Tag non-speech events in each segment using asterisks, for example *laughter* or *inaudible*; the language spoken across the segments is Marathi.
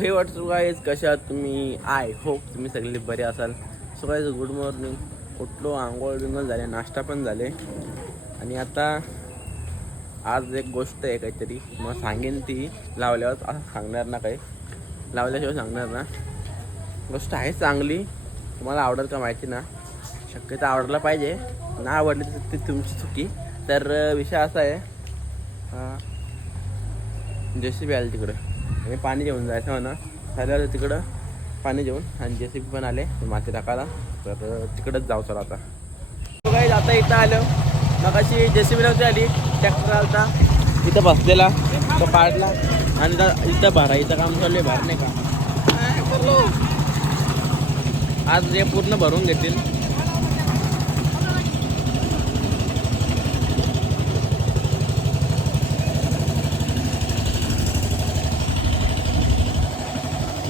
हे वाटतं गाईज कशा तुम्ही? आय होप तुम्ही सगळे बरे असाल. सो गाईज गुड मॉर्निंग उठलो आंघोळ बिंगोळ झाले नाश्ता पण झाले. आणि आता आज एक गोष्ट आहे काहीतरी. मग सांगेन ती लावल्यावर असं सांगणार ना काही. लावल्याशिवाय सांगणार ना. गोष्ट आहे चांगली. तुम्हाला आवडेल का माहिती ना? शक्यतो आवडला पाहिजे. ना आवडली तर ती तुमची चुकी. तर विषय असा आहे जे सी बी आली तिकडं. आणि पाणी घेऊन जायचं म्हणा. झालं तिकडं. पाणी घेऊन. आणि जे सी पण आले. माती टाकायला. तर तिकडंच जाऊ चला आता. काही आता इथं आलं. मग अशी जे सी बी नव्हती आली. ट्रॅक्टर आलता. इथं बसलेला. तो काढला आणि इथं- इथं काम चालू आहे. भर नाही का? आज हे पूर्ण भरून घेतील.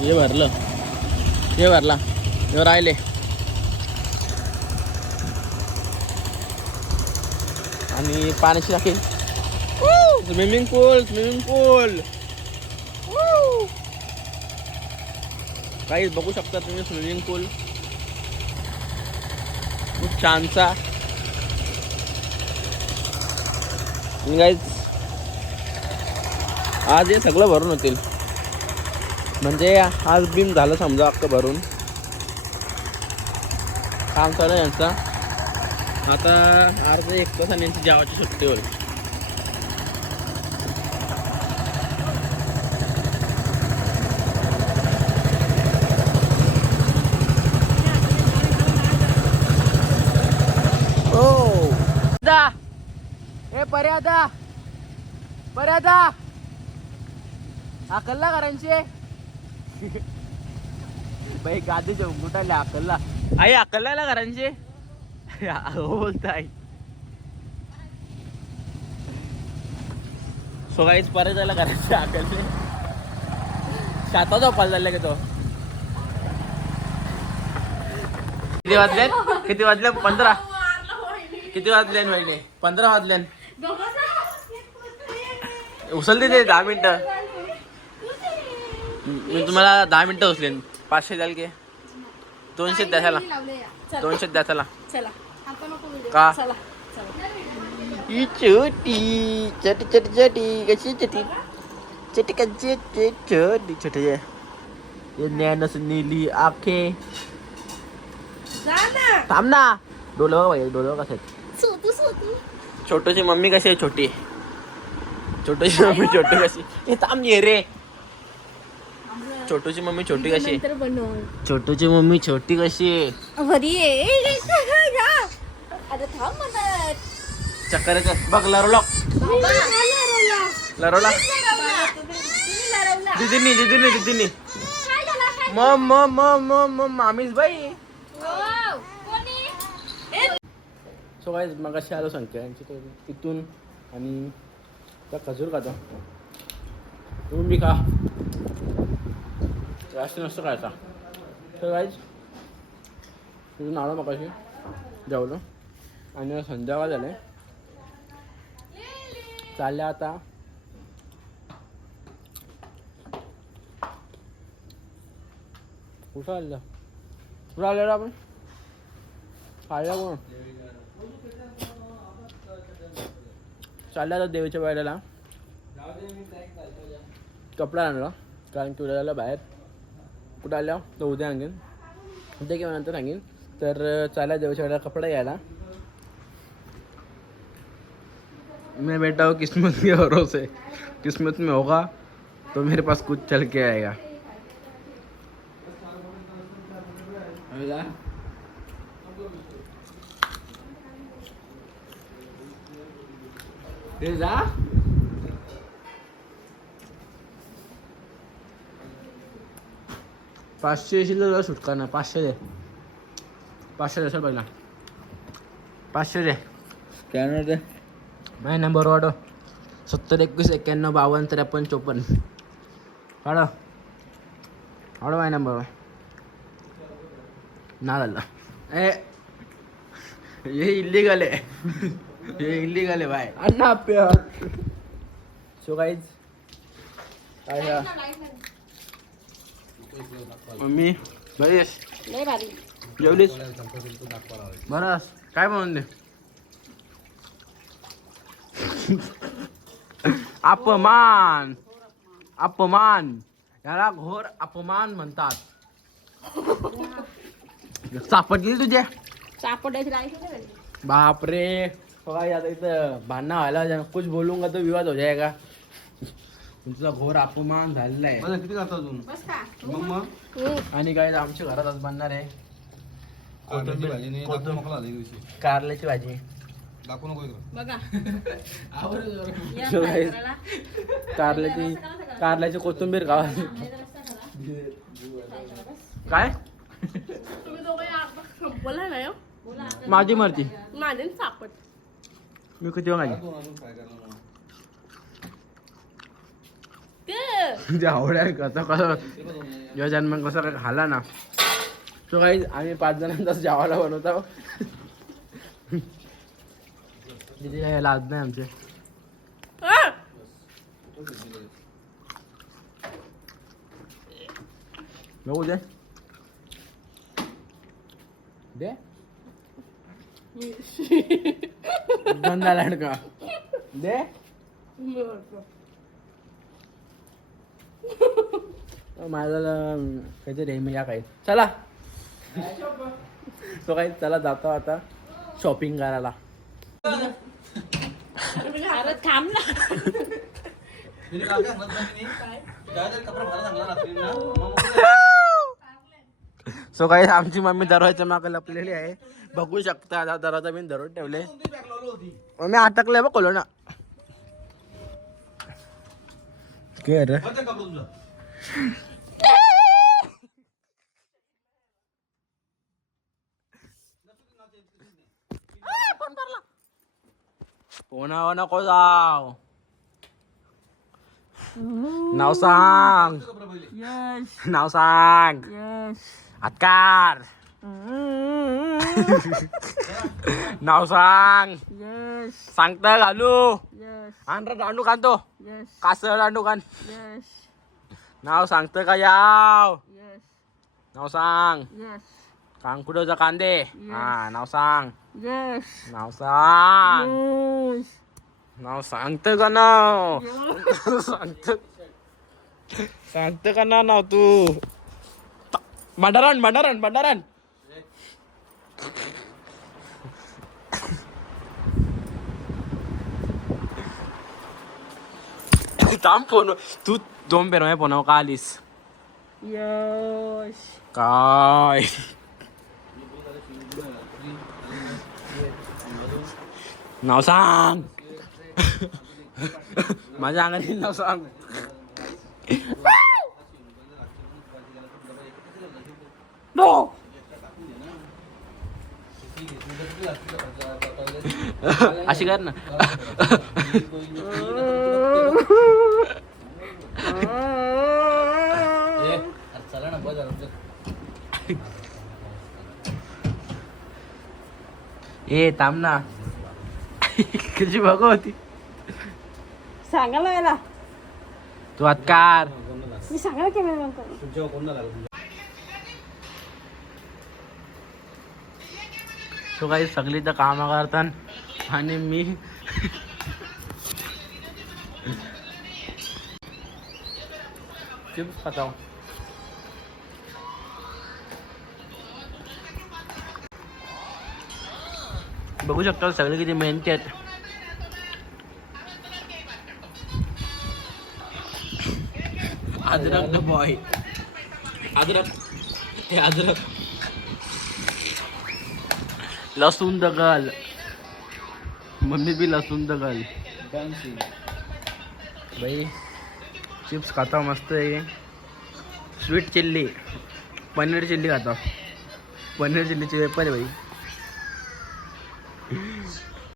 हे भरलं. हे भरला. हे राहिले. आणि पाण्याची टाकी. Swimming pool swimming pool. काही बघू शकता तुम्ही स्विमिंग पूल. खूप छानसा. आज हे सगळं भरून होतील. म्हणजे आज बीम झालं समजा अख्खं भरून. काम चालू आहे यांचा. आता अर्धा एक तासाने यांची जेवाची सुट्टी होईल. ओ. दा ए पर्यादा. पर्यादा. अकलला करांचे बाई गादीच्या उंगुटाले अकलला. आई अकलला करांचे हो बोलताय. सो गाईच परत जायला करायचे अकलले. शाता झोपायला झाले का तो? किती वाजले? किती वाजले? पंधरा. किती वाजले महिने पंधरा वाजले. उचलते ते दहा मिनिटं. मी तुम्हाला दहा मिनिटं उचलेन. पाचशे द्याल की? दोनशे द्या त्याला दोनशे द्या त्याला चला. आता नको व्हिडिओ का? चला. चला ही छोटी छोटी छोटी छोटी कशी छोटी? छोटी कशी छोटी छोटी ये ज्ञानस नीली आखे. थांब ना. डोलं भाई डोलं कसं? आहेत सोतू सोतू. छोटूची मम्मी कशी आहे? छोटी. छोटूची मम्मी छोटी कशी? हे थांब ये रे. छोटूची मम्मी छोटी कशी आहे? नंतर बनव. छोटूची मम्मी छोटी कशी आहे? थांब म्हणत चक्कर येतं बघ लरवला. लरवला. दिदीनी दिदीनी दिदीनी मम मम मम मम मम मामीच बाई? सो काय मग अशी आलो यांची तर तिथून आणि त्या खजूर खातो. तुम्ही बी खा. जास्त नसतं करायचा तर काहीच तिथून आलो मग कशी जेवलो. आणि संध्याकाळ झाले चालले आता. कुठं आलेलं? कुठं आलेलं आपण? आल्या कोण? चालले आता देवीच्या बाहेरला. कपडा आणला कारण की उद्या झालं बाहेर. कुठं आल्या तर उद्या आणीन. उद्या किंवा नंतर सांगेन तर चाला देवाच्या वेळेला कपडा यायला मैं बेटा हूँ किस्मत के भरोसे. किस्मत में होगा तो मेरे पास कुछ चल के आएगा. समझा? पाचशे येशील सुटका ना पाचशे दे. पाचशे द्याल पहिला. पाचशे दे. स्कॅनर दे. माझा नंबर वाढव सत्तर एकवीस एक्क्याण्णव बावन्न त्रेपन्न चोपन्न. वाढव. वाढव माझा नंबर ना झालं. ए हे इलिगल आहे. हे इलिगल आहे बाय. अण्णा सो गाईज काय मम्मी बरेस जेवलीस? बरं काय म्हणून दे? अपमान. अपमान. याला घोर अपमान म्हणतात. सापडली नाही बापरे. बघा आता इथं भांडणं व्हायला कुछ बोलूंगा तो विवाद हो जाएगा. तुमचा घोर अपमान झालेला आहे. मला किती करता अजून? बस का? मग मग? आणि काय आमच्या घरात आज बनणार आहे. कारल्याची भाजी नाही कोथिंबीर. दाखवू नको आली दिवशी. कारल्याची भाजी. दाखवू नको इकडं. बघा. *laughs* या So फ्राय guys, करायला. कारल्याची कारल्याची कोथिंबीर खावा. नाही तर रस्सा करा. फ्राय करा. बस. काय? तुम्ही दोघं बोला नाही हो. बोला. माझी मर्जी. माझे सापड मी किती अजून मला. कसं कसं. जेव्हा जन्म कसं काय खाला ना. तो काही आम्ही पाच जणांचाच जेवायला बनवतो. काय लाज नाही आमचे. बघू दे. दे. धंदा लाडका. दे. *laughs* माझा काहीतरी आहे या काही. चला. *laughs* तो काही चला जातो आता शॉपिंग करायला. थांब मी? सो काही आमची मम्मी दरवाजा मागे लपलेली आहे. बघू शकता आता दरवाजा मी धरून ठेवले. ती बॅग लावली होती. मी अटकले बघ ना काय रे भर ते कपडं तुझं. कोणावर नको जाव नाव सांग कपडं पहिले. नाव सांग आतकार *laughs* नाव सांग सांगता घालू आंध्र दांडू काढतो कासळ दांडू कान नाव सांगतं का याव नाव सांग कांकुडोचा कांदे हा नाव सांग नाव सांग नाव सांगतं का नाव सांगत *laughs* सांगतं का ना नाव तू भंडारण भंडारण भंडारण *laughs* Tá, Tam puno. Tu dom pero me puno kalis. Yosh. Kai. não sang. *laughs* mas sang cái nào sang. não *laughs* अशी कर ना. ए, चला ना थांब ना. कशी बघ होती? सांगायला याला. तू अत्कार मी सांगायला कॅमेरा सो काही सगळी तर कामं करतात. आणि मी चिप्स खाता. बघू शकता सगळे किती मेहनती आहेत. अद्रक द बॉय. अद्रक. ते अद्रक. लसूण द गर्ल मम्मी भी लसूण द गर्ल Dancing. भाई चिप्स खाता हूं मस्त आहे. Sweet chilli. पनीर चिल्ली खाता. पनीर चिल्लीची वेपर आहे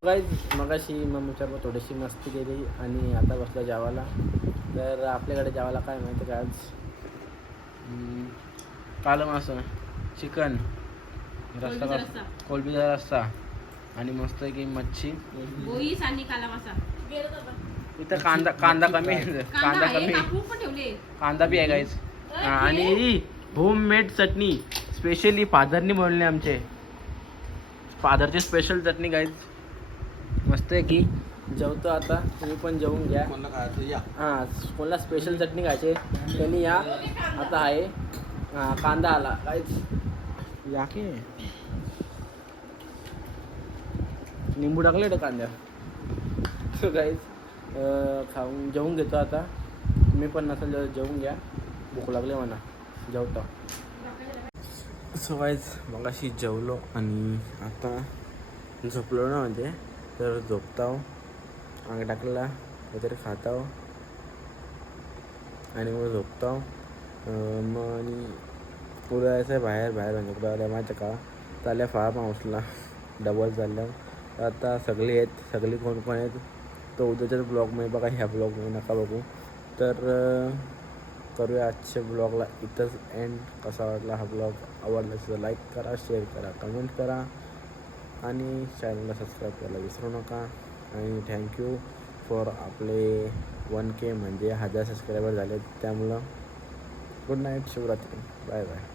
भाई मगाशी मम्मीच्या बरोबर थोडीशी मस्ती केली आणि आता बसला जेवायला. तर आपल्याकडे जेवायला काय माहिती का आज कालं मासं चिकन. रस्सा. कोलबीचा रस्सा आणि मस्त की मच्छी. बोईस आणि इथं कांदा कांदा कमी आहे. कांदा कमी कांदा बी आहे गाईच आणि होममेड चटणी. स्पेशली फादरनी बनवली आमचे. फादरची स्पेशल चटणी काहीच मस्त आहे की. जेवतो आता. तुम्ही पण जेवून घ्या. हां कोणाला स्पेशल चटणी खायचे त्यांनी या. आता आहे. हां कांदा आला. काहीच याके निंबू टाकले तर कांद्यात सो काहीच खाऊन जेवून घेतो आता. तुम्ही पण नसेल जेवून घ्या. भूक लागली म्हणा जेवतो. सो काहीच मग अशी जेवलो आणि आता झोपलो ना म्हणजे. तर झोपताव अंग टाकला काहीतरी खाताव. आणि मग झोपताव. मग आणि पुरायचं बाहेर बाहेर म्हणजे कुठं माहिती का चालल्या फार्म हाऊसला डबल चालल्या आता सगळी आहेत सगळी कोण कोण आहेत तो उद्याच्याच ब्लॉगमध्ये बघा ह्या ब्लॉगमध्ये नका बघू. तर करूया आजच्या ब्लॉगला इथंच एंड कसा वाटला हा ब्लॉग आवडला तर लाईक करा शेअर करा कमेंट करा. आणि चॅनलला सबस्क्राईब करायला विसरू नका. आणि थँक्यू फॉर आपले वन के म्हणजे हजार सबस्क्रायबर झाले. त्यामुळं good night Shivratri. Bye bye